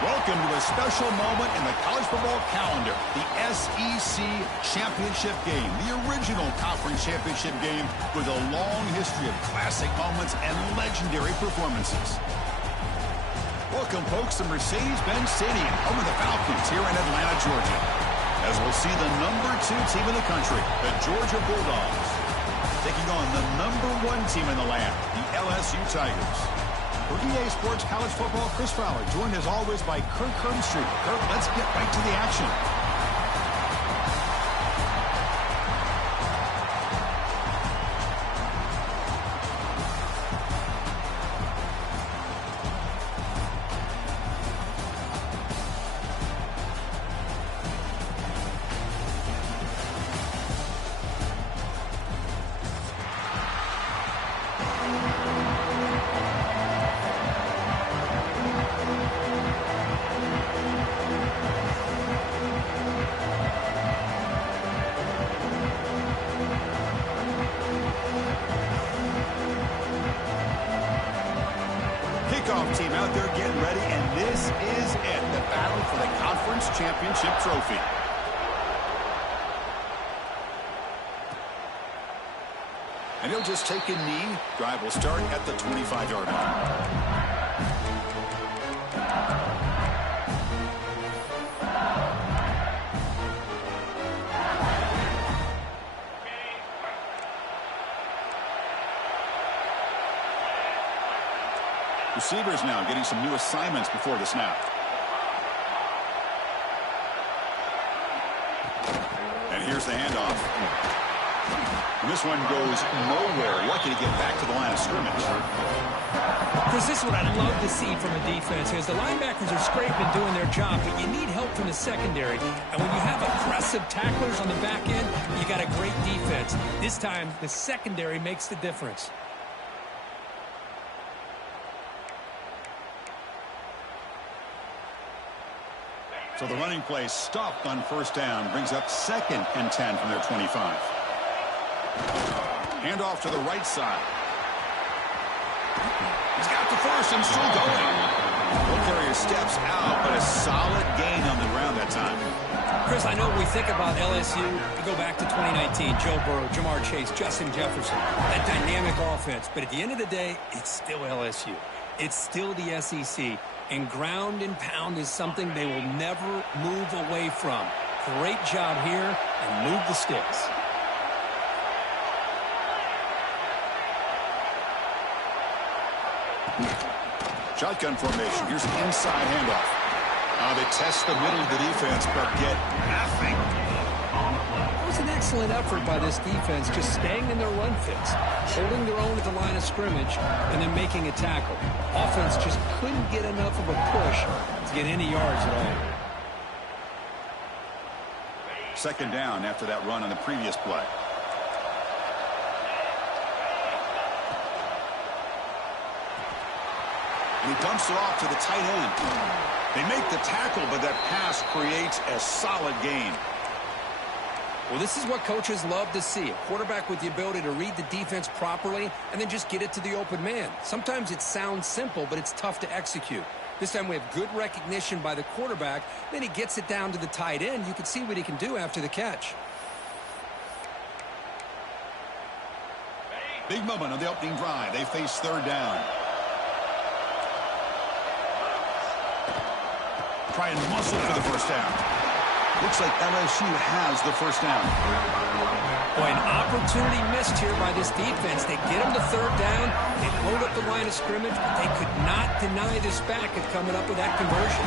Welcome to a special moment in the college football calendar, the SEC Championship game, the original conference championship game with a long history of classic moments and legendary performances. Welcome, folks, to Mercedes-Benz Stadium, home of the Falcons here in Atlanta, Georgia, as we'll see the #2 team in the country, the Georgia Bulldogs, taking on the #1 team in the land, the LSU Tigers. For EA Sports College Football, Chris Fowler, joined as always by Kirk Herbstreit. Kirk, let's get right to the action. Team out there getting ready, and this is it, the battle for the conference championship trophy. And he'll just take a knee. Drive will start at the 25-yard line. Receivers now getting some new assignments before the snap. And here's the handoff. And this one goes nowhere. Lucky to get back to the line of scrimmage. Chris, this is what I'd love to see from a defense. As the linebackers are scraping doing their job, but you need help from the secondary. And when you have aggressive tacklers on the back end, you got a great defense. This time, the secondary makes the difference. So the running play stopped on first down, brings up 2nd and 10 from their 25. Handoff to the right side. He's got the first and still going. Will carrier steps out, but a solid gain on the ground that time. Chris, I know we think about LSU. We go back to 2019, Joe Burrow, Jamar Chase, Justin Jefferson, that dynamic offense. But at the end of the day, it's still LSU. It's still the SEC. And ground and pound is something they will never move away from. Great job here, and move the sticks. Shotgun formation. Here's an inside handoff. They test the middle of the defense, but get nothing. It was an excellent effort by this defense, just staying in their run fits, holding their own at the line of scrimmage, and then making a tackle. Offense just couldn't get enough of a push to get any yards at all. 2nd down after that run on the previous play. And he dumps it off to the tight end. They make the tackle, but that pass creates a solid gain. Well, this is what coaches love to see. A quarterback with the ability to read the defense properly and then just get it to the open man. Sometimes it sounds simple, but it's tough to execute. This time we have good recognition by the quarterback. Then he gets it down to the tight end. You can see what he can do after the catch. Big moment on the opening drive. They face 3rd down. Try and muscle for the first down. Looks like LSU has the first down. Boy, an opportunity missed here by this defense. They get them to 3rd down. They load up the line of scrimmage, but they could not deny this back of coming up with that conversion.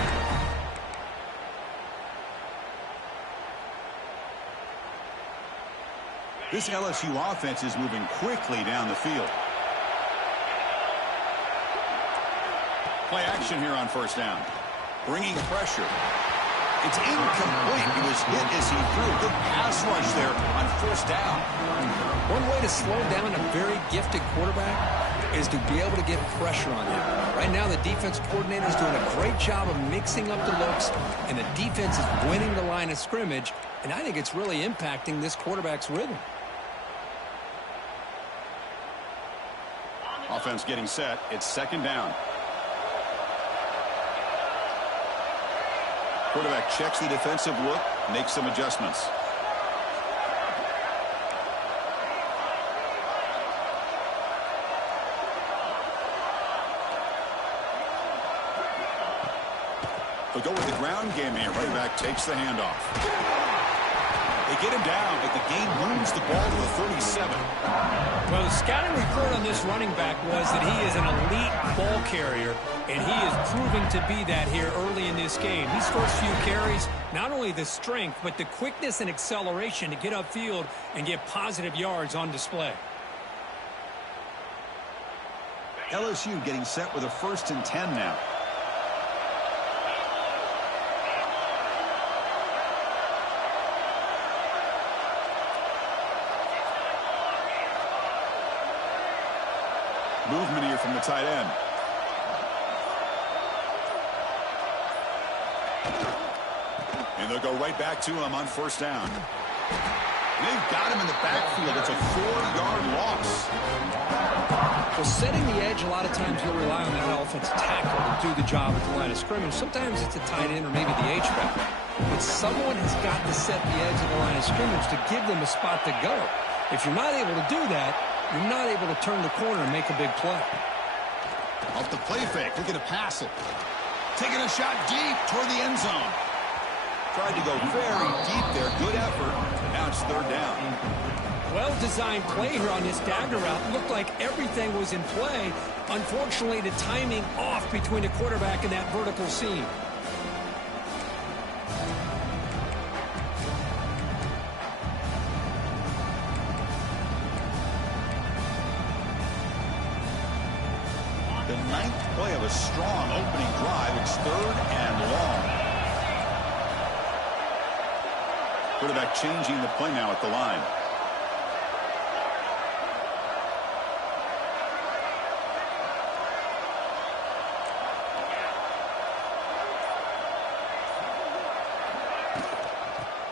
This LSU offense is moving quickly down the field. Play action here on first down. Bringing pressure. It's incomplete. He was hit as he threw. Good pass rush there on first down. One way to slow down a very gifted quarterback is to be able to get pressure on him. Right now, the defense coordinator is doing a great job of mixing up the looks, and the defense is winning the line of scrimmage, and I think it's really impacting this quarterback's rhythm. Offense getting set. It's 2nd down. Quarterback checks the defensive look, makes some adjustments. They'll go with the ground game here. Running back takes the handoff. They get him down, but the game moves the ball to the 37. Well, the scouting report on this running back was that he is an elite ball carrier, and he is proving to be that here early in this game. These first few carries, not only the strength, but the quickness and acceleration to get upfield and get positive yards on display. LSU getting set with a 1st and 10 now. Movement here from the tight end. And they'll go right back to him on 1st down. And they've got him in the backfield. It's a 4-yard loss. Well, setting the edge, a lot of times you'll rely on that offensive tackle to do the job at the line of scrimmage. Sometimes it's a tight end or maybe the H-back. But someone has got to set the edge of the line of scrimmage to give them a spot to go. If you're not able to do that, you're not able to turn the corner and make a big play. Off the play fake, looking to pass it. Taking a shot deep toward the end zone. Tried to go very deep there. Good effort. Now it's 3rd down. Well-designed play here on this dagger route. Looked like everything was in play. Unfortunately, the timing off between the quarterback and that vertical seam. The 9th play of a strong opening drive. It's 3rd and long. Quarterback changing the play now at the line.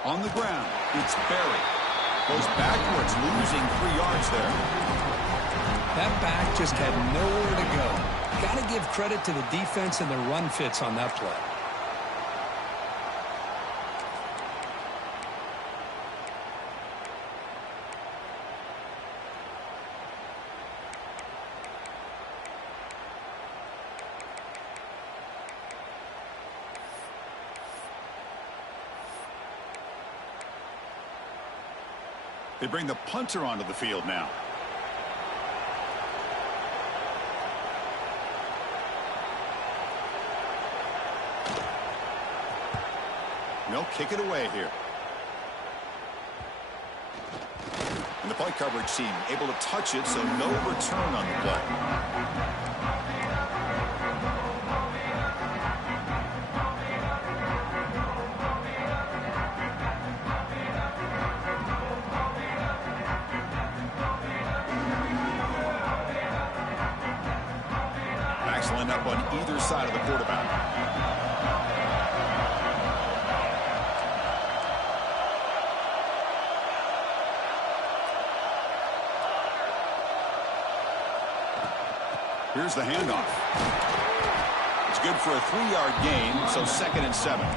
On the ground, it's Berry. Goes backwards, losing 3 yards there. That back just had nowhere to go. Got to give credit to the defense and the run fits on that play. They bring the punter onto the field now. They'll kick it away here. And the play coverage team able to touch it, so no return on the play. Backs line up on either side of the quarterback. Here's the handoff. It's good for a 3-yard gain, so 2nd and 7.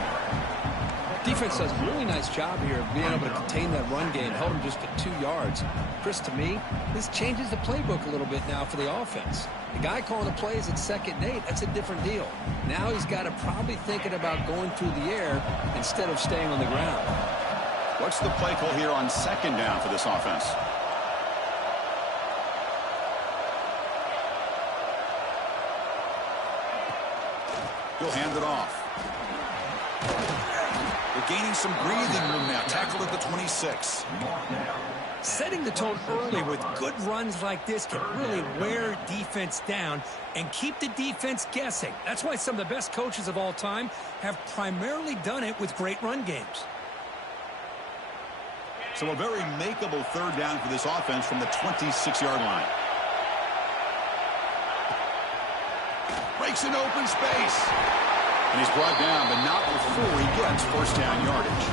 Defense does a really nice job here of being able to contain that run game, held him just at 2 yards. Chris, to me, this changes the playbook a little bit now for the offense. The guy calling the plays at 2nd and 8, that's a different deal. Now he's got to probably thinking about going through the air instead of staying on the ground. What's the play call here on 2nd down for this offense? He'll hand it off. They're gaining some breathing room now. Tackled at the 26. Setting the tone early with good runs like this can really wear defense down and keep the defense guessing. That's why some of the best coaches of all time have primarily done it with great run games. So a very makeable 3rd down for this offense from the 26-yard line. Breaks an open space. And he's brought down, but not before he gets 1st down yardage.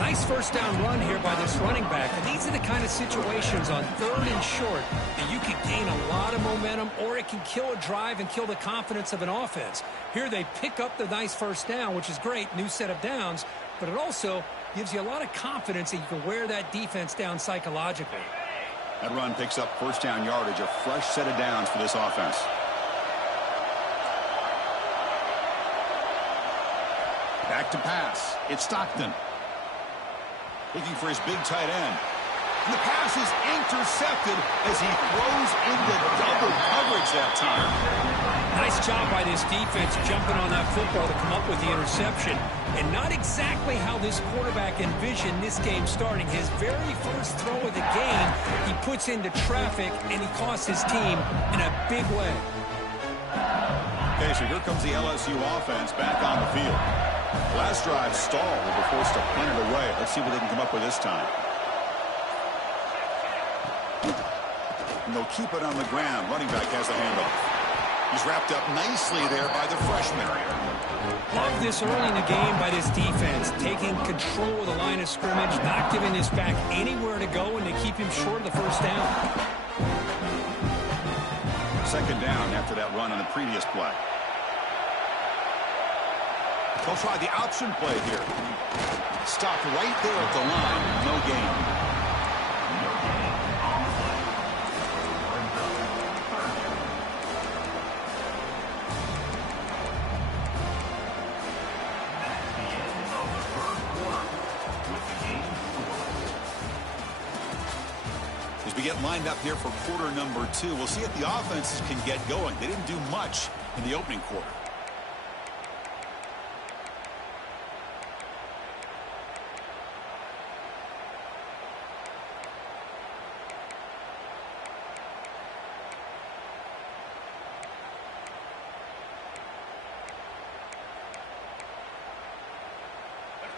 Nice first down run here by this running back. And these are the kind of situations on 3rd and short that you can gain a lot of momentum, or it can kill a drive and kill the confidence of an offense. Here they pick up the nice first down, which is great, new set of downs, but it also gives you a lot of confidence that you can wear that defense down psychologically. That run picks up first down yardage, a fresh set of downs for this offense. Back to pass. It's Stockton. Looking for his big tight end. And the pass is intercepted as he throws into double coverage that time. Nice job by this defense jumping on that football to come up with the interception. And not exactly how this quarterback envisioned this game starting. His very first throw of the game, he puts into traffic, and he costs his team in a big way. Okay, so here comes the LSU offense back on the field. Last drive stalled. They were forced to punt it away. Let's see what they can come up with this time. And they'll keep it on the ground. Running back has the handoff. He's wrapped up nicely there by the freshman. Love this early in the game by this defense, taking control of the line of scrimmage, not giving this back anywhere to go, and to keep him short of the first down. Second down after that run on the previous play. They'll try the option play here. Stopped right there at the line. No gain. As we get lined up here for quarter number 2, we'll see if the offenses can get going. They didn't do much in the opening quarter.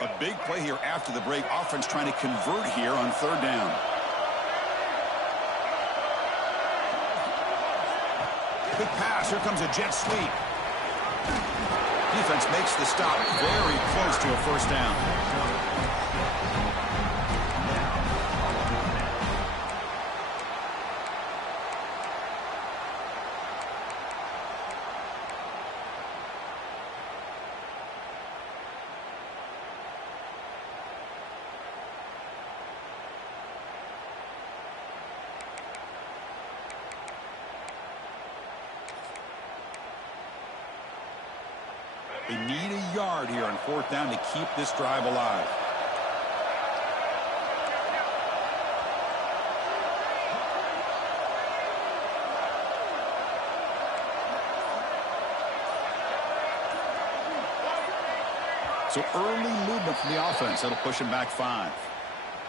A big play here after the break. Offense trying to convert here on 3rd down. Big pass. Here comes a jet sweep. Defense makes the stop very close to a first down. They need a yard here on 4th down to keep this drive alive. So early movement from the offense. That'll push him back 5.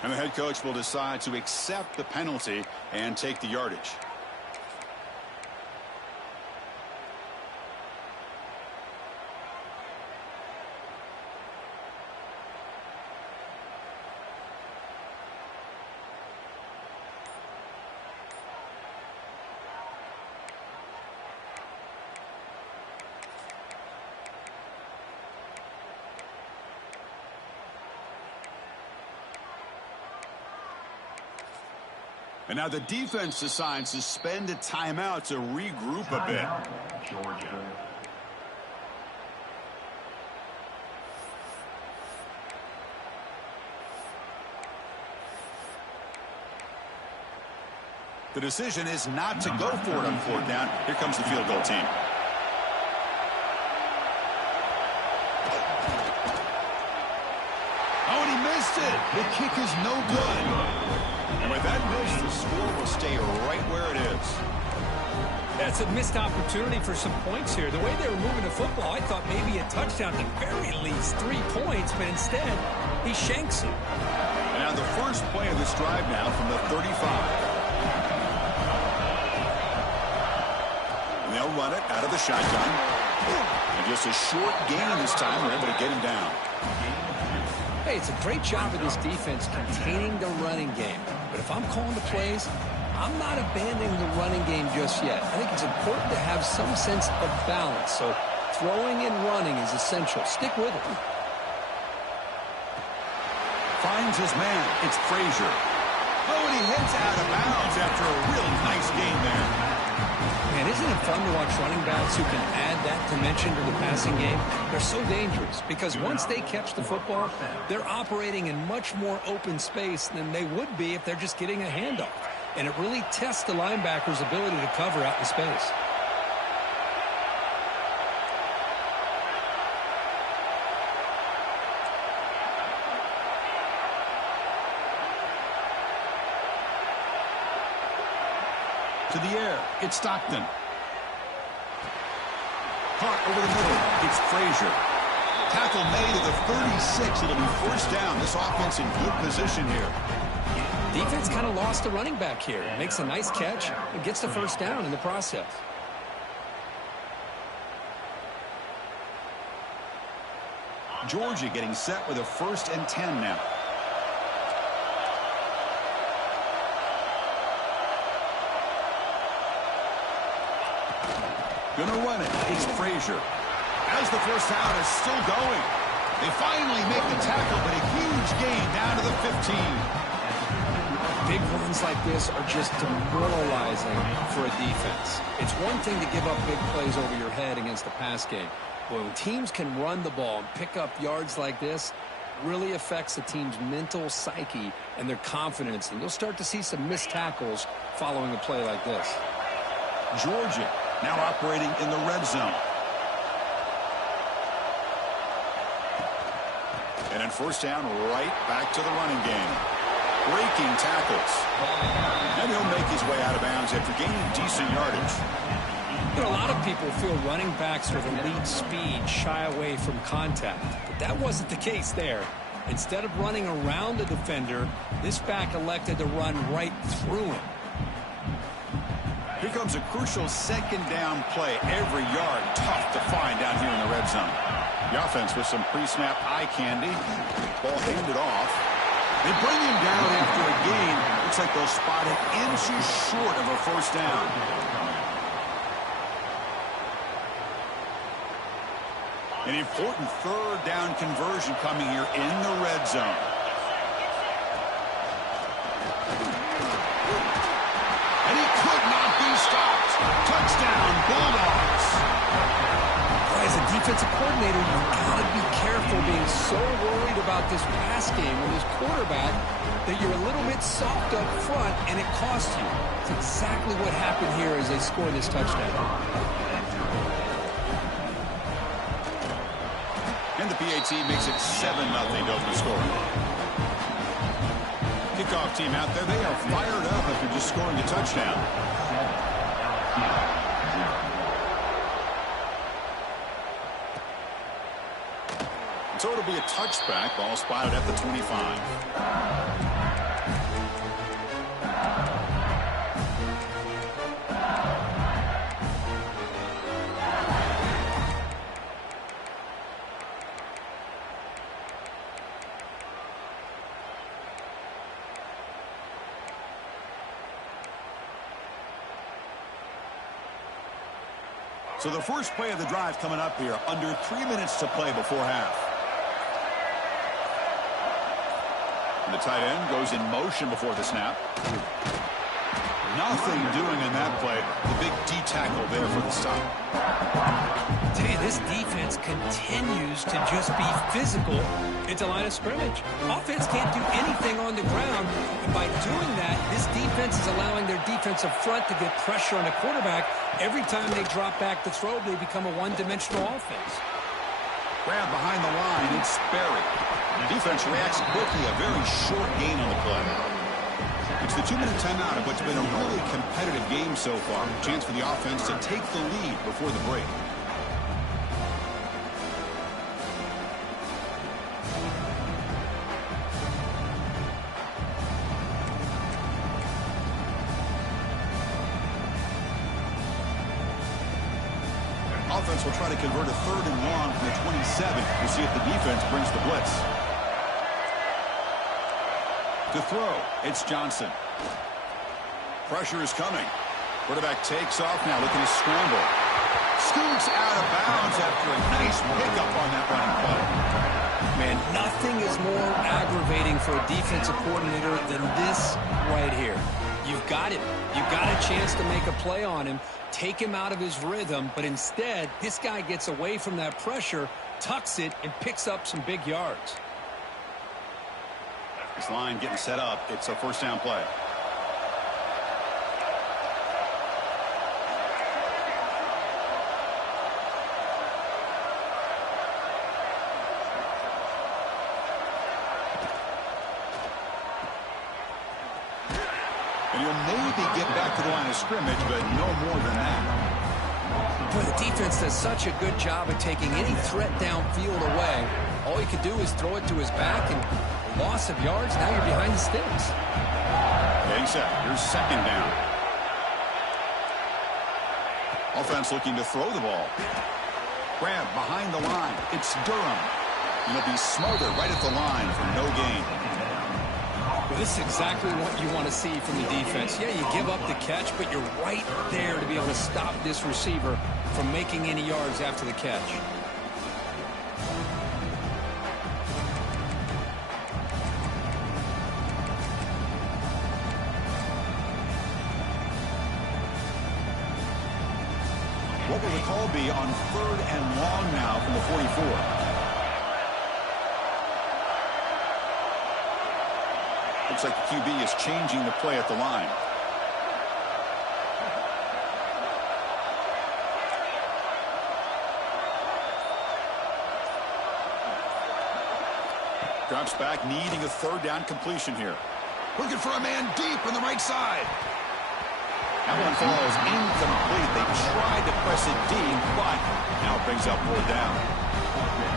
And the head coach will decide to accept the penalty and take the yardage. And now the defense decides to spend a timeout to regroup a bit. Georgia. The decision is not to go for it on 4th down. Here comes the field goal team. Oh, and he missed it. The kick is no good. And with that miss, the score will stay right where it is. That's a missed opportunity for some points here. The way they were moving the football, I thought maybe a touchdown, at the very least 3 points, but instead, he shanks it. And now the first play of this drive now from the 35. And they'll run it out of the shotgun. And just a short gain this time. We're able to get him down. Hey, it's a great job of this defense containing the running game. But if I'm calling the plays, I'm not abandoning the running game just yet. I think it's important to have some sense of balance. So throwing and running is essential. Stick with it. Finds his man. It's Frazier. Oh, and he hits out of bounds after a really nice game there. Man, isn't it fun to watch running backs who can add that dimension to the passing game? They're so dangerous because once they catch the football, they're operating in much more open space than they would be if they're just getting a handoff. And it really tests the linebacker's ability to cover out in space. To the air, it's Stockton. Caught over the middle, it's Frazier. Tackle made at the 36. It'll be first down. This offense in good position here. Defense kind of lost the running back here. Makes a nice catch and gets the first down in the process. Georgia getting set with a 1st and 10 now. Gonna run it. It's Frazier. As the first down is still going. They finally make the tackle, but a huge gain down to the 15. Big runs like this are just demoralizing for a defense. It's one thing to give up big plays over your head against the pass game. But when teams can run the ball and pick up yards like this, it really affects the team's mental psyche and their confidence. And you'll start to see some missed tackles following a play like this. Georgia now operating in the red zone. And on first down, right back to the running game. Breaking tackles. And he'll make his way out of bounds after gaining decent yardage. You know, a lot of people feel running backs with elite speed shy away from contact. But that wasn't the case there. Instead of running around the defender, this back elected to run right through him. Here comes a crucial 2nd down play. Every yard tough to find down here in the red zone. The offense with some pre-snap eye candy. Ball handed off. They bring him down after a gain. Looks like they'll spot it inches short of a first down. An important 3rd down conversion coming here in the red zone. And he could not be stopped. Touchdown, Bulldogs. As a defensive coordinator, you've got to be careful being so worried about this pass game with his quarterback that you're a little bit soft up front and it costs you. It's exactly what happened here as they score this touchdown. And the PAT makes it 7-0 to open the score. Kickoff team out there, they are fired up after just scoring a touchdown. So it'll be a touchback. Ball spotted at the 25. So the first play of the drive coming up here. Under 3 minutes to play before half. And the tight end goes in motion before the snap. Nothing doing in that play. The big D tackle there for the stop. Hey, this defense continues to just be physical at the line of scrimmage. Offense can't do anything on the ground. And by doing that, this defense is allowing their defensive front to get pressure on the quarterback. Every time they drop back to throw, they become a one-dimensional offense. Grab behind the line. It's Sperry. Defense reacts quickly. A very short gain on the play. It's the 2-minute timeout of what's been a really competitive game so far. Chance for the offense to take the lead before the break. Offense will try to convert a 3rd and long from the 27 to see if the defense brings the blitz. To throw, it's Johnson. Pressure is coming. Quarterback takes off now, looking to scramble. Scoots out of bounds after a nice pickup on that running play. Man, nothing is more aggravating for a defensive coordinator than this right here. You've got him. You've got a chance to make a play on him, take him out of his rhythm, but instead, this guy gets away from that pressure, tucks it, and picks up some big yards. This line getting set up. It's a first down play. And he'll maybe get back to the line of scrimmage, but no more than that. Boy, the defense does such a good job of taking any threat downfield away. All he could do is throw it to his back, and loss of yards, now you're behind the sticks. Getting set. Here's second down. Offense looking to throw the ball. Grab behind the line. It's Durham. And he'll be smothered right at the line for no gain. Well, this is exactly what you want to see from the defense. Yeah, you give up the catch, but you're right there to be able to stop this receiver from making any yards after the catch. What will the call be on 3rd and long now from the 44? Looks like the QB is changing the play at the line. Drops back, needing a 3rd down completion here. Looking for a man deep on the right side. That one falls incomplete. They tried to press it deep, but now it brings up 4th down.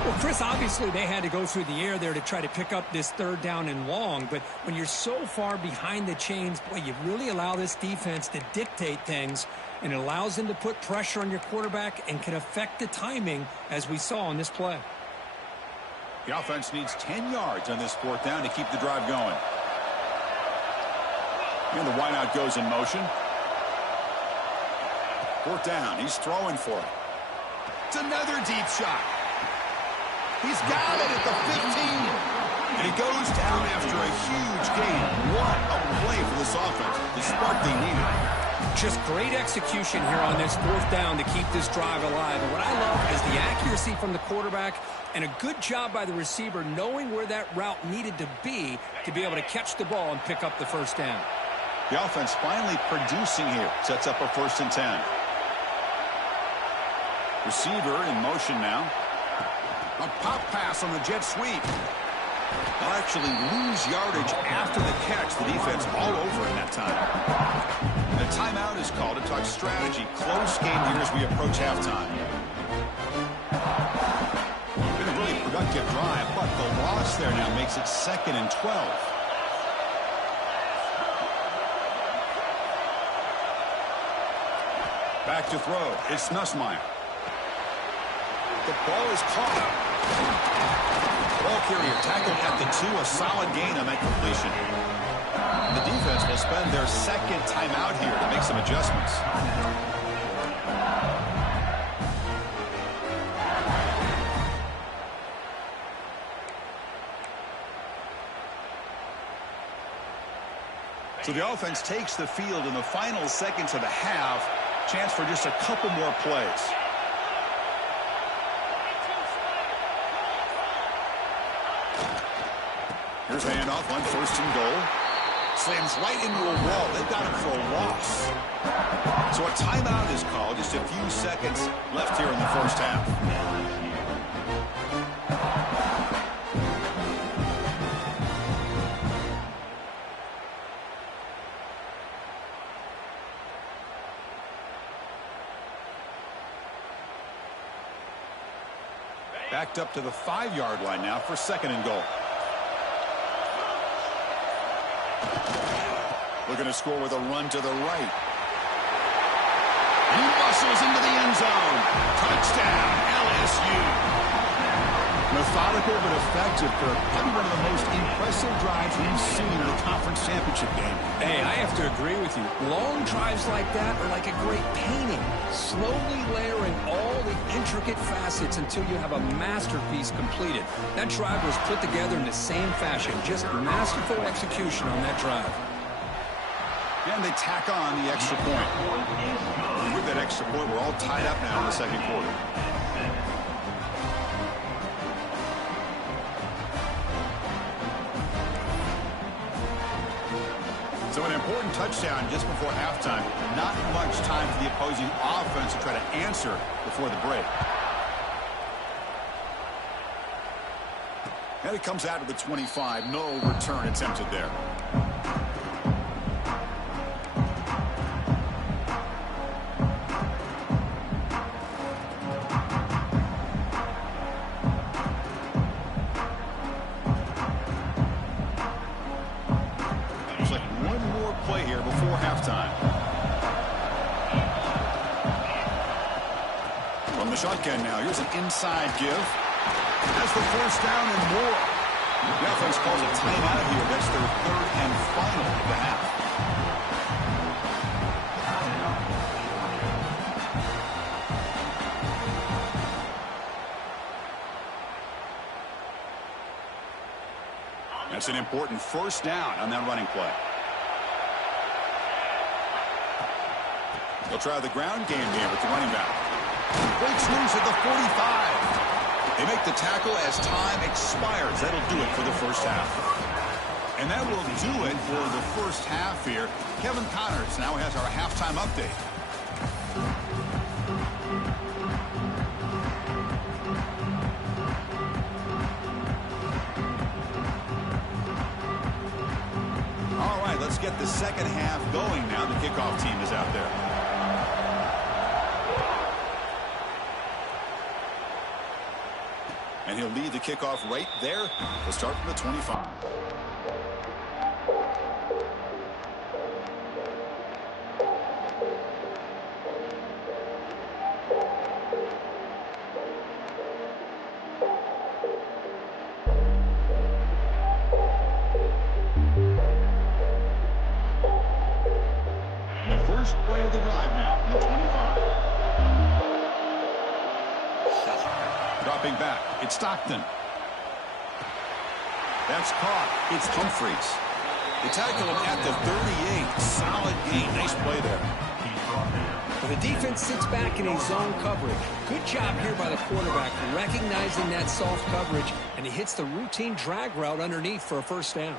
Well, Chris, obviously they had to go through the air there to try to pick up this 3rd down and long, but when you're so far behind the chains, boy, you really allow this defense to dictate things, and it allows them to put pressure on your quarterback and can affect the timing, as we saw on this play. The offense needs 10 yards on this 4th down to keep the drive going. And the wideout goes in motion. 4th down. He's throwing for it. It's another deep shot. He's got it at the 15. And he goes down after a huge gain. What a play for this offense. The spark they needed. Just great execution here on this 4th down to keep this drive alive. And what I love is the accuracy from the quarterback and a good job by the receiver knowing where that route needed to be able to catch the ball and pick up the 1st down. The offense finally producing here. Sets up a 1st and 10. Receiver in motion now. A pop pass on the jet sweep. They'll actually lose yardage after the catch. The defense all over in that time. The timeout is called to talk strategy. Close game here as we approach halftime. Been a really productive drive, but the loss there now makes it 2nd and 12. Back to throw. It's Nussmeier. The ball is caught. Ball carrier tackled at the 2. A solid gain on that completion. The defense will spend their 2nd timeout here to make some adjustments. So the offense takes the field in the final seconds of the half. Chance for just a couple more plays. Here's a handoff on 1st and goal. Slams right into a wall. They've got him for a loss. So a timeout is called. Just a few seconds left here in the 1st half. Backed up to the 5-yard line now for 2nd and goal. Looking to score with a run to the right. He muscles into the end zone. Touchdown, LSU. Methodical but effective for probably one of the most impressive drives we've seen in a conference championship game. Hey, I have to agree with you. Long drives like that are like a great painting, slowly layering all the intricate facets until you have a masterpiece completed. That drive was put together in the same fashion. Just masterful execution on that drive. And they tack on the extra point. With that extra point, we're all tied up now in the second quarter. So an important touchdown just before halftime. Not much time for the opposing offense to try to answer before the break. And it comes out of the 25. No return attempted there. Shotgun now. Here's an inside give. That's the first down and more. The offense calls a timeout here. That's their third and final of the half. That's an important first down on that running play. They'll try the ground game here with the running back. Breaks loose at the 45. They make the tackle as time expires. That'll do it for the first half. And that will do it for the first half here. Kevin Connors now has our halftime update. All right, let's get the second half going now. The kickoff team is out there. And he'll lead the kickoff right there. We'll start from the 25. The first play of the drive now, the 25. Dropping back, it's Stockton. That's caught. It's Humphreys. They tackle him at the 38. Solid gain. Nice play there. Well, the defense sits back in a zone coverage. Good job here by the quarterback recognizing that soft coverage, and he hits the routine drag route underneath for a first down.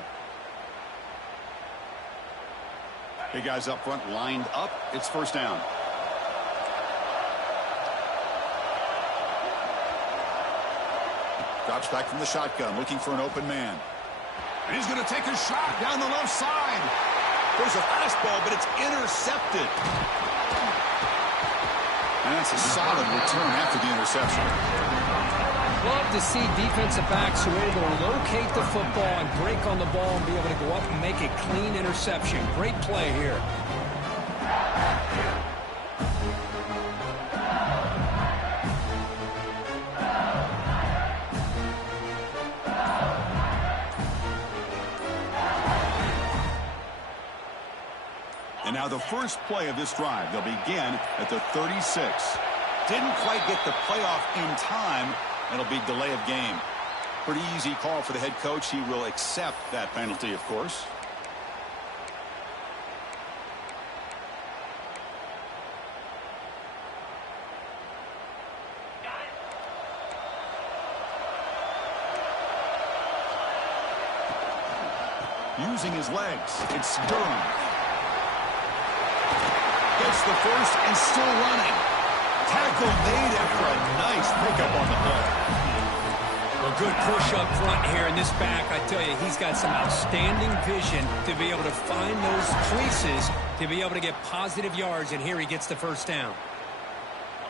Big guys up front lined up. It's first down. Drops back from the shotgun, looking for an open man. And he's going to take a shot down the left side. There's a fastball, but it's intercepted. And that's a solid return after the interception. Love to see defensive backs who are able to locate the football and break on the ball and be able to go up and make a clean interception. Great play here. And now the first play of this drive, they'll begin at the 36. Didn't quite get the playoff in time. It'll be delay of game. Pretty easy call for the head coach. He will accept that penalty, of course. Using his legs, it's Durham. Gets the first and still running. Tackle made after a nice pickup on the play. Well, good push up front here in this back. I tell you, he's got some outstanding vision to be able to find those creases, to be able to get positive yards, and here he gets the first down.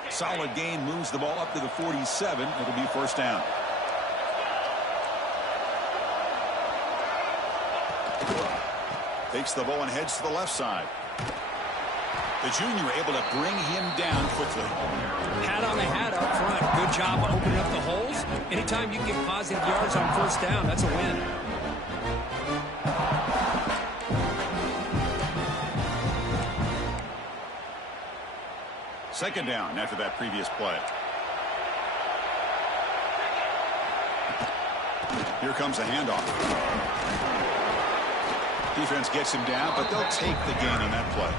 Solid gain, moves the ball up to the 47. It'll be first down. Takes the ball and heads to the left side. The junior able to bring him down quickly. Hat on the hat up front. Good job opening up the holes. Anytime you can get positive yards on first down, that's a win. Second down after that previous play. Here comes a handoff. Defense gets him down, but they'll take the gain on that play.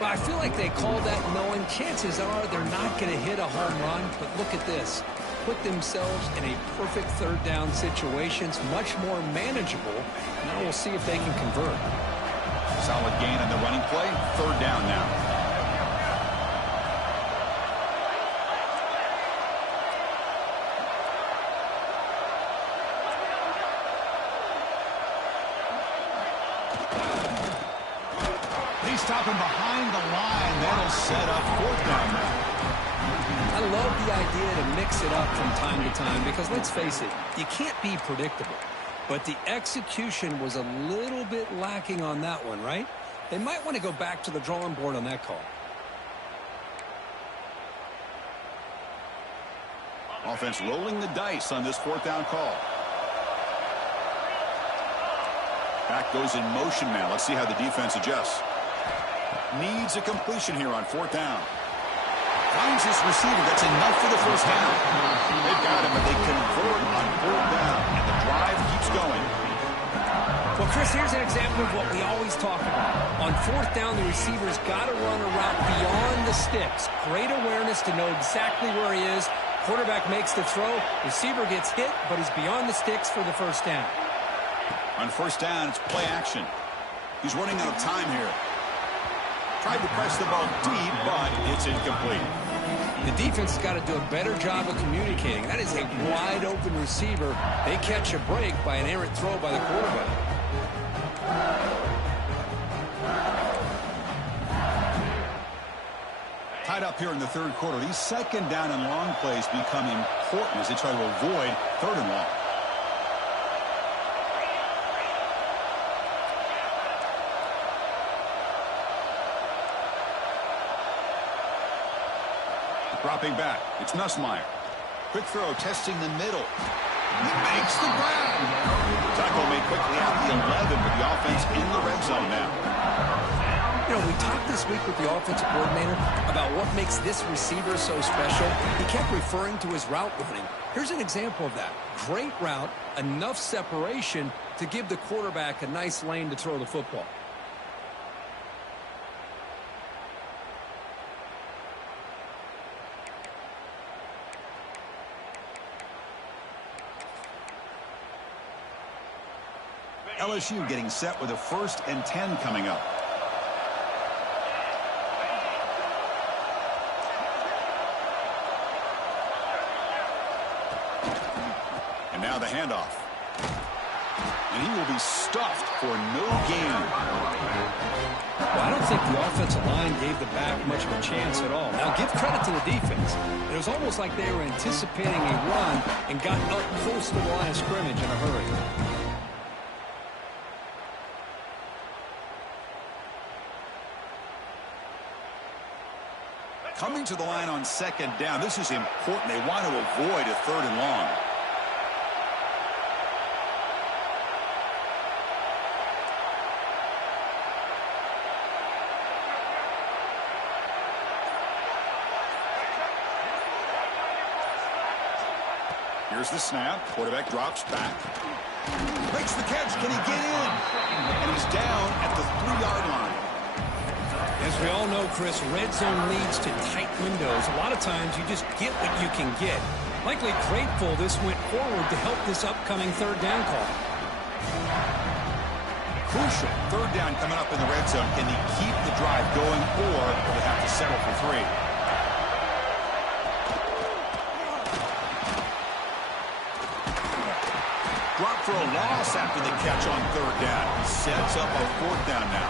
Well, I feel like they called that knowing chances are they're not going to hit a home run. But look at this. Put themselves in a perfect third down situation. It's much more manageable. Now we'll see if they can convert. Solid gain on the running play. Third down now. Stopping behind the line. That'll set up fourth down now. I love the idea to mix it up from time to time because, let's face it, you can't be predictable. But the execution was a little bit lacking on that one, right? They might want to go back to the drawing board on that call. Offense rolling the dice on this fourth down call. Back goes in motion now. Let's see how the defense adjusts. Needs a completion here on fourth down. Finds his receiver. That's enough for the first down. They've got him, but they convert on fourth down, and the drive keeps going. Well, Chris, here's an example of what we always talk about. On fourth down, the receiver's got to run a route beyond the sticks. Great awareness to know exactly where he is. Quarterback makes the throw. Receiver gets hit, but he's beyond the sticks for the first down. On first down, it's play action. He's running out of time here. Tried to press the ball deep, but it's incomplete. The defense has got to do a better job of communicating. That is a wide-open receiver. They catch a break by an errant throw by the quarterback. Tied up here in the third quarter. These second down and long plays become important as they try to avoid third and long. Dropping back. It's Nussmeier. Quick throw, testing the middle. He makes the grab. Tackle made quickly at the 11, but the offense in the red zone now. You know, we talked this week with the offensive coordinator about what makes this receiver so special. He kept referring to his route running. Here's an example of that. Great route, enough separation to give the quarterback a nice lane to throw the football. LSU getting set with a 1st and 10 coming up. And now the handoff. And he will be stuffed for no gain. Well, I don't think the offensive line gave the back much of a chance at all. Now, give credit to the defense. It was almost like they were anticipating a run and got up close to the line of scrimmage in a hurry. Coming to the line on second down. This is important. They want to avoid a third and long. Here's the snap. Quarterback drops back. Makes the catch. Can he get in? And he's down at the 3-yard line. As we all know, Chris, red zone leads to tight windows. A lot of times you just get what you can get. Likely grateful this went forward to help this upcoming third down call. Crucial. Third down coming up in the red zone. Can he keep the drive going, or will they have to settle for 3? Drop for a loss after the catch on third down. Sets up a fourth down now.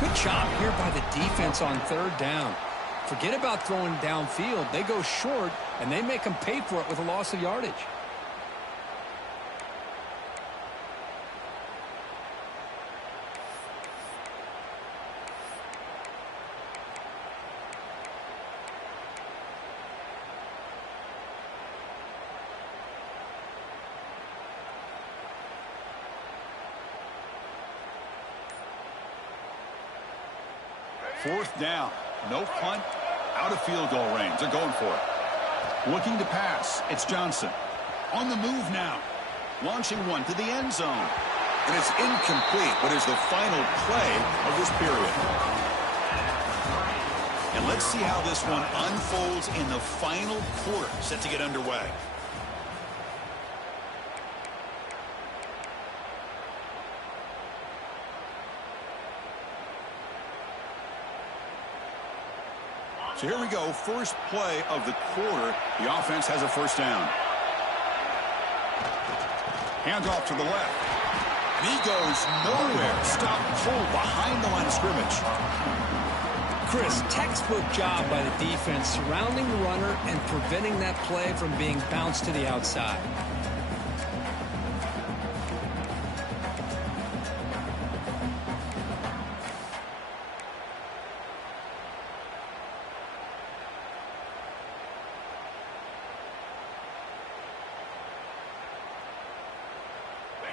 Good job here by the defense on third down. Forget about throwing downfield. They go short, and they make them pay for it with a loss of yardage. Fourth down. No punt. Out of field goal range. They're going for it. Looking to pass. It's Johnson. On the move now. Launching one to the end zone. And it's incomplete, but is the final play of this period. And let's see how this one unfolds in the final quarter, set to get underway. So here we go, first play of the quarter. The offense has a first down. Handoff to the left. And he goes nowhere. Stop pull behind the line of scrimmage. Chris, textbook job by the defense surrounding the runner and preventing that play from being bounced to the outside.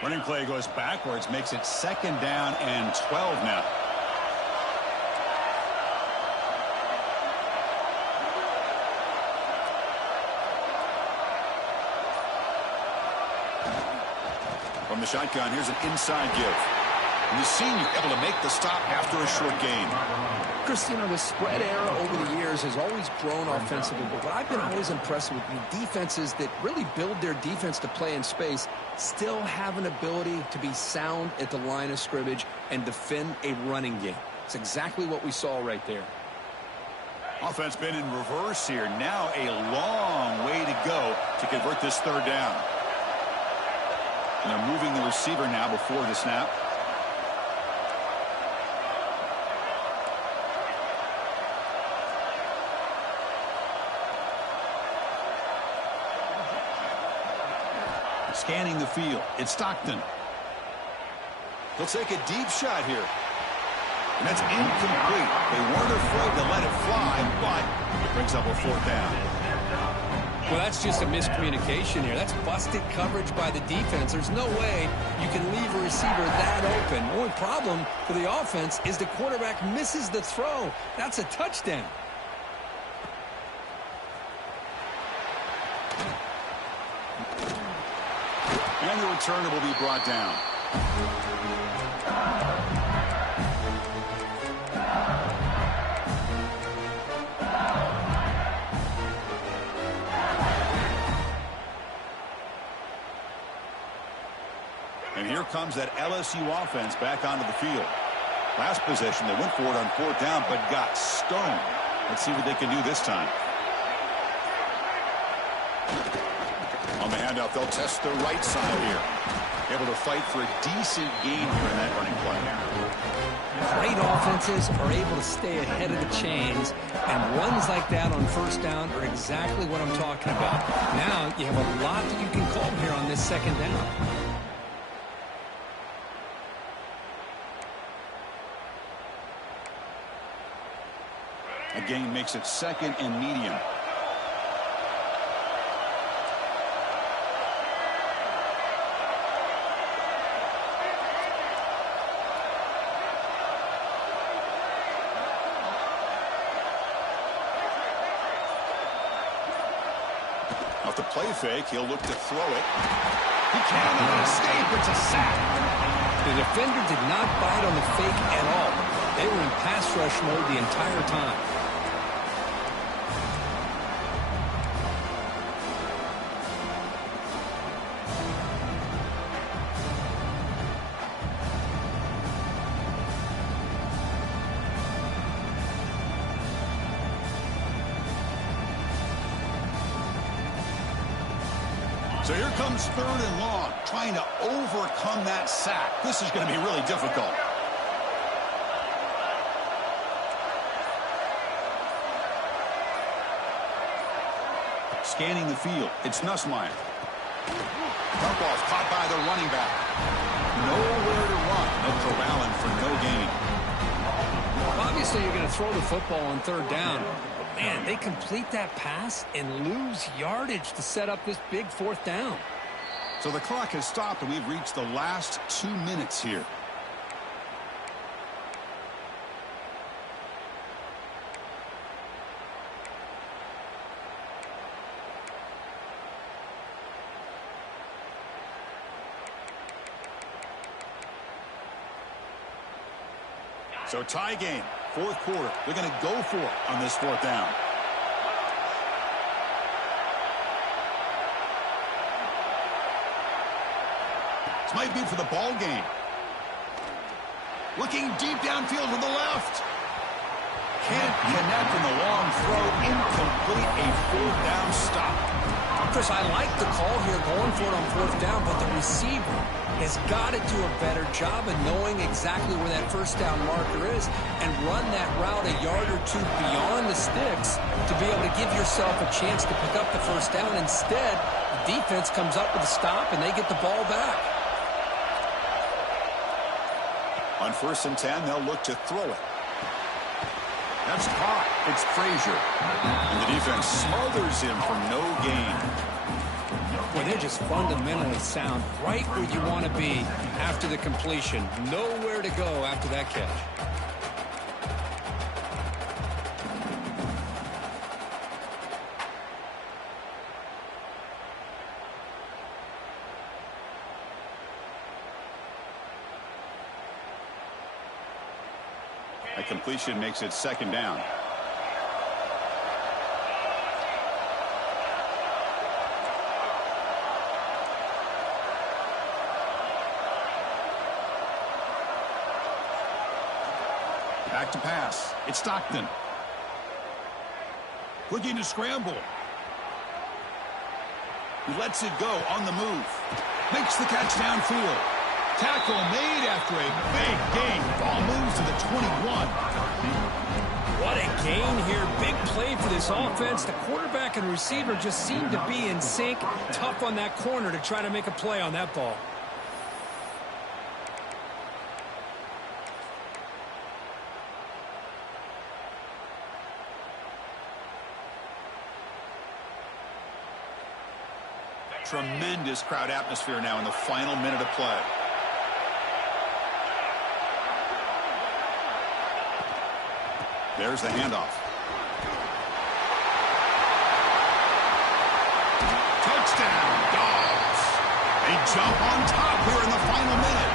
Running play goes backwards, makes it second down and 12 now. From the shotgun, here's an inside give. And the senior able to make the stop after a short gain. Chris, you know, the spread era over the years has always grown offensively, but what I've been always impressed with defenses that really build their defense to play in space still have an ability to be sound at the line of scrimmage and defend a running game. It's exactly what we saw right there. Offense been in reverse here. Now a long way to go to convert this third down. And they're moving the receiver now before the snap. Scanning the field. It's Stockton. He'll take a deep shot here. And that's incomplete. They weren't afraid to let it fly, but it brings up a fourth down. Well, that's just a miscommunication here. That's busted coverage by the defense. There's no way you can leave a receiver that open. The only problem for the offense is the quarterback misses the throw. That's a touchdown. And the returner will be brought down. And here comes that LSU offense back onto the field. Last possession, they went for it on fourth down, but got stoned. Let's see what they can do this time. On the handoff, they'll test the right side here. Able to fight for a decent gain here in that running play. Great offenses are able to stay ahead of the chains, and runs like that on first down are exactly what I'm talking about. Now you have a lot that you can call here on this second down. A gain makes it second and medium. Off the play fake, he'll look to throw it. He can't escape. It's a sack. The defender did not bite on the fake at all. They were in pass rush mode the entire time. So here comes third and long, trying to overcome that sack. This is going to be really difficult. Scanning the field, it's Nussmeier. Dump off caught by the running back. Nowhere to run. No corralling for no gain. Obviously, you're going to throw the football on third down. But, man, they complete that pass and lose yardage to set up this big fourth down. So the clock has stopped, and we've reached the last 2 minutes here. So tie game, fourth quarter. They're going to go for it on this fourth down. This might be for the ball game. Looking deep downfield to the left. Can't connect in the long throw. Incomplete, a fourth down stop. Chris, I like the call here going for it on fourth down, but the receiver has got to do a better job of knowing exactly where that first down marker is and run that route a yard or two beyond the sticks to be able to give yourself a chance to pick up the first down. Instead, the defense comes up with a stop and they get the ball back. On 1st and 10, they'll look to throw it. That's caught. It's Frazier. And the defense smothers him for no gain. Boy, they're just fundamentally sound right where you want to be after the completion. Nowhere to go after that catch. A completion makes it second down. Back to pass. It's Stockton. Looking to scramble. He lets it go on the move. Makes the catch downfield. Tackle made after a big gain. Ball moves to the 21. What a gain here. Big play for this offense. The quarterback and receiver just seem to be in sync. Tough on that corner to try to make a play on that ball. Tremendous crowd atmosphere now in the final minute of play. There's the handoff. Touchdown, Dogs. They jump on top here in the final minute.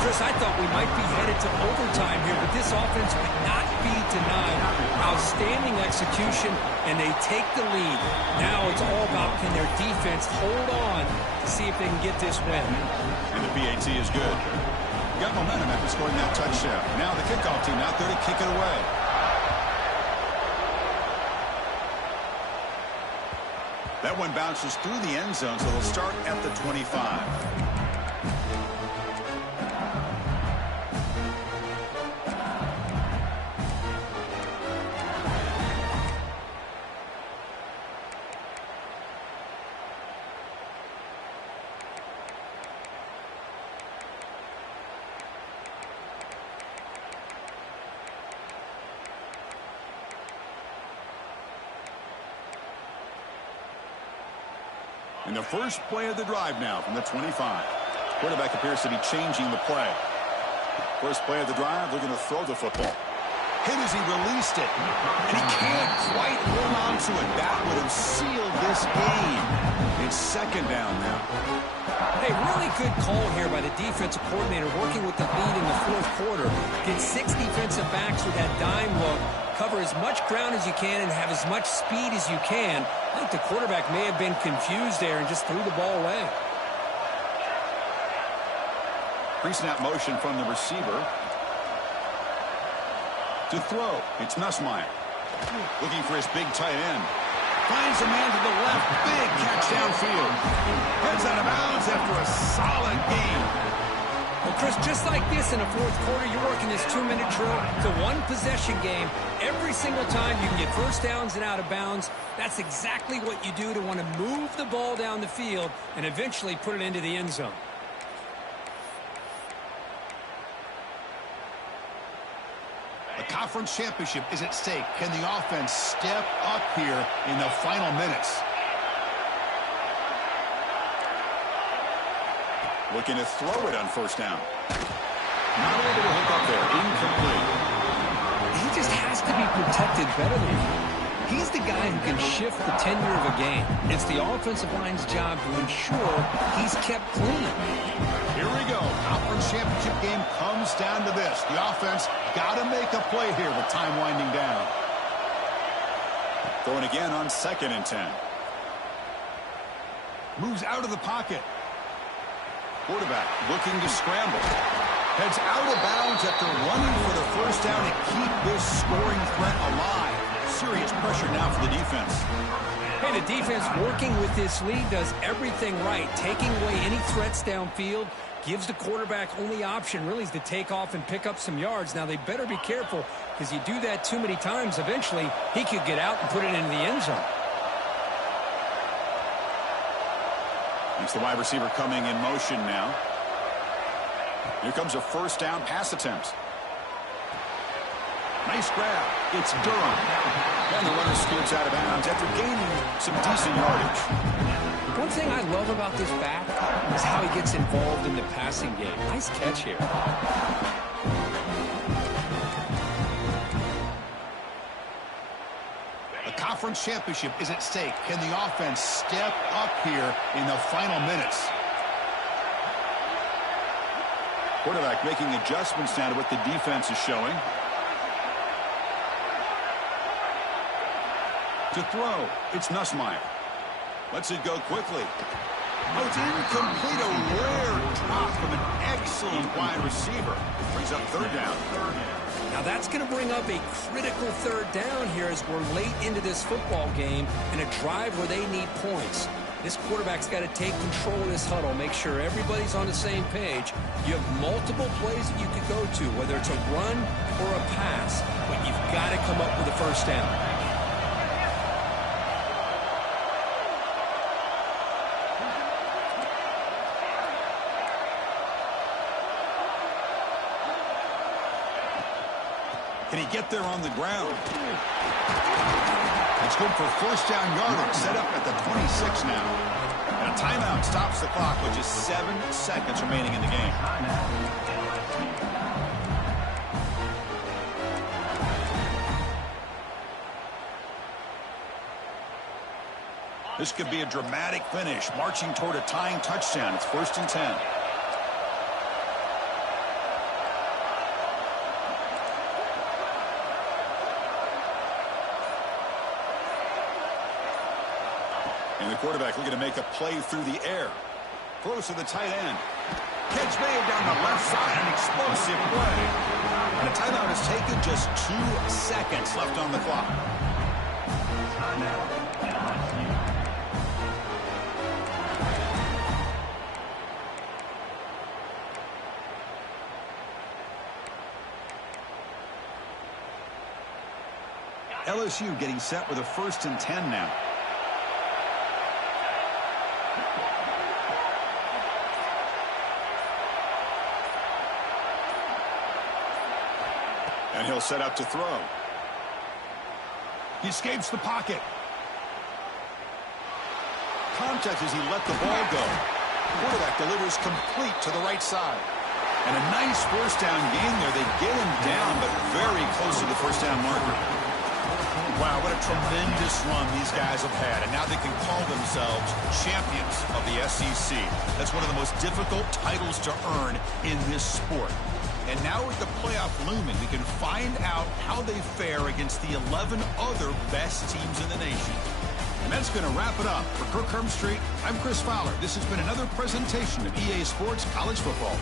Chris, I thought we might be headed to overtime here, but this offense would not be denied. Outstanding execution, and they take the lead. Now it's all about can their defense hold on to see if they can get this win. And the PAT is good. Got momentum after scoring that touchdown. Now the kickoff team out there to kick it away. That one bounces through the end zone, so they'll start at the 25. In the first play of the drive now from the 25. Quarterback appears to be changing the play. First play of the drive, they're going to throw the football. Hit as he released it. And he can't quite hold on to it. That would have sealed this game. It's second down now. Hey, really good call here by the defensive coordinator working with the lead in the fourth quarter. Get 6 defensive backs with that dime look. Cover as much ground as you can and have as much speed as you can. I think the quarterback may have been confused there and just threw the ball away. Pre-snap motion from the receiver. To throw, it's Nussmeier. Looking for his big tight end. Finds a man to the left. Big catch downfield. Heads out of bounds after a solid game. Well, Chris, just like this in the fourth quarter, you're working this 2-minute drill. It's a one-possession game. Every single time you can get first downs and out of bounds. That's exactly what you do to want to move the ball down the field and eventually put it into the end zone. The conference championship is at stake. Can the offense step up here in the final minutes? Looking to throw it on first down. Not able to hook up there. Incomplete. He just has to be protected better than that. He's the guy who can shift the tenure of a game. It's the offensive line's job to ensure he's kept clean. Here we go. Conference championship game comes down to this. The offense got to make a play here with time winding down. Throwing again on 2nd and 10. Moves out of the pocket. Quarterback looking to scramble. Heads out of bounds after running for the first down to keep this scoring threat alive. Serious pressure now for the defense. Hey, the defense working with this lead does everything right. Taking away any threats downfield gives the quarterback only option really is to take off and pick up some yards. Now, they better be careful because you do that too many times, eventually he could get out and put it into the end zone. It's the wide receiver coming in motion now. Here comes a first down pass attempt. Nice grab. It's Durham. And the runner scoots out of bounds after gaining some decent yardage. One thing I love about this back is how he gets involved in the passing game. Nice catch here. The conference championship is at stake. Can the offense step up here in the final minutes? Quarterback making adjustments now to what the defense is showing. To throw, it's Nussmeier. Lets it go quickly. Oh, it's incomplete. A rare drop from an excellent wide receiver. Brings up 3rd down. Now that's going to bring up a critical 3rd down here as we're late into this football game and a drive where they need points. This quarterback's got to take control of this huddle, make sure everybody's on the same page. You have multiple plays that you could go to, whether it's a run or a pass, but you've got to come up with a first down. Can he get there on the ground? It's good for first down yardage, set up at the 26 now. And a timeout stops the clock with just 7 seconds remaining in the game. This could be a dramatic finish, marching toward a tying touchdown. It's 1st and 10. And the quarterback looking to make a play through the air. Throws to the tight end. Catch made down the left side. An explosive play. And a timeout is taken. Just 2 seconds left on the clock. LSU getting set with a 1st and 10 now. And he'll set up to throw. He escapes the pocket. Contact as he let the ball go. Quarterback delivers complete to the right side. And a nice first down gain there. They get him down, but very close to the first down marker. Wow, what a tremendous run these guys have had. And now they can call themselves champions of the SEC. That's one of the most difficult titles to earn in this sport. And now with the playoff looming, we can find out how they fare against the 11 other best teams in the nation. And that's going to wrap it up. For Kirk Hermstreet, I'm Chris Fowler. This has been another presentation of EA Sports College Football.